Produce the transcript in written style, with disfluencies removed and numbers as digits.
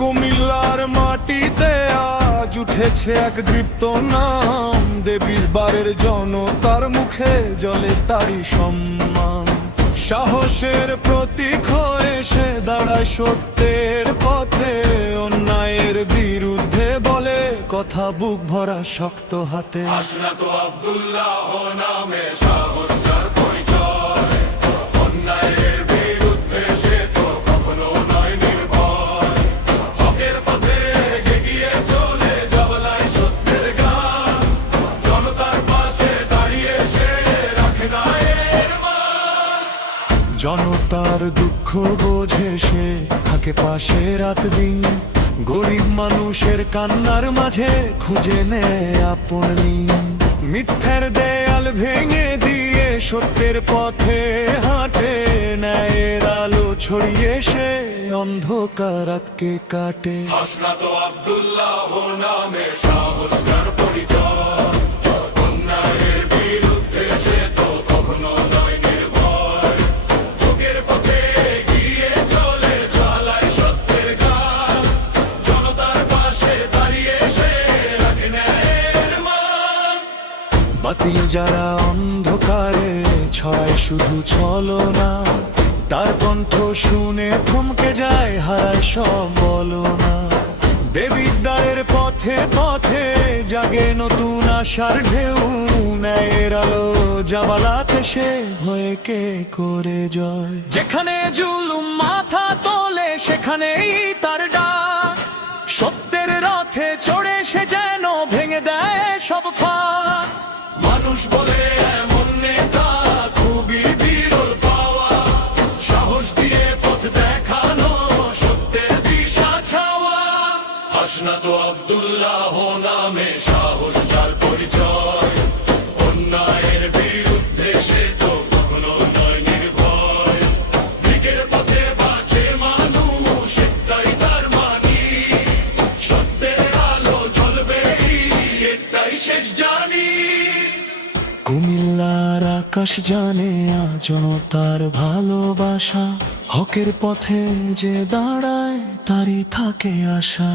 কুমিল্লার মাটিতে আজ উঠেছে এক দৃপ্ত নাম, দেবীর বারের জনতার মুখে জ্বলে তারই সম্মান। সাহসের প্রতীক হয়ে সে দাঁড়ায় সত্যের পথে, অন্যায়ের বিরুদ্ধে বলে কথা বুক ভরা শক্ত হাতে। হাসনাত আব্দুল্লাহ নামে সাহস যার পরিচয়, অন্যায়ের বিরুদ্ধে সে তো কখনো নয় নির্ভয়। হকের পথে এগিয়ে চলে জাবালায় সত্যের গান, জনতার পাশে দাঁড়িয়ে সে রাখে না এর মান। জনতার দুঃখ বোঝে সে থাকে পাশে রাত দিন, গরিব মানুষের কান্নার মাঝে খুঁজে নেয় আপন দিন। মিথ্যার দেয়াল ভেঙে দিয়ে সত্যের পথে হাঁটে, ন্যায়ের আলো ছড়িয়ে সে অন্ধকার রাতকে কাটে। হাসনাত আব্দুল্লাহ নামে সাহস যার পরিচয়, অন্যায়ের বিরুদ্ধে সে তো কখনো নয় নির্ভয়। হকের পথে এগিয়ে চলে জ্বালায় সত্যের গান, জনতার পাশে দাঁড়িয়ে সে রাখে ন্যায়ের মান। বাতিল যারা অন্ধকারে ছড়ায় শুধু ছলনা, তার কণ্ঠ শুনে থমকে যায় হারায় সব বলনা। দেবিদ্বারের পথে পথে জাগে নতুন আশার ঢেউ, ন্যায়ের আলো জাবালাতে সে ভয়ে কে করে জয়। যেখানে জুলুম মাথা তোলে সেখানেই তার ডাক, সত্যের রথে চড়ে সে যেন ভেঙে দেয় সব ফাঁক। মানুষ বলে এমন নেতা খুবই বিরল পাওয়া, সাহস দিয়ে পথ দেখানো সত্যের দিশা ছাওয়া। হাসনাত আব্দুল্লাহ নামে সাহস যার পরিচয়, অন্যায়ের বিরুদ্ধে সে তো কখনো নয় নির্ভয়। দিকের পথে বাঁচে মানুষ এটাই তার মানি, সত্যের আলো জ্বলবে এটাই শেষ জানি। কুমিল্লার আকাশ জানে জনতার ভালোবাসা, হকের পথে যে দাঁড়ায় তারই থাকে আশা।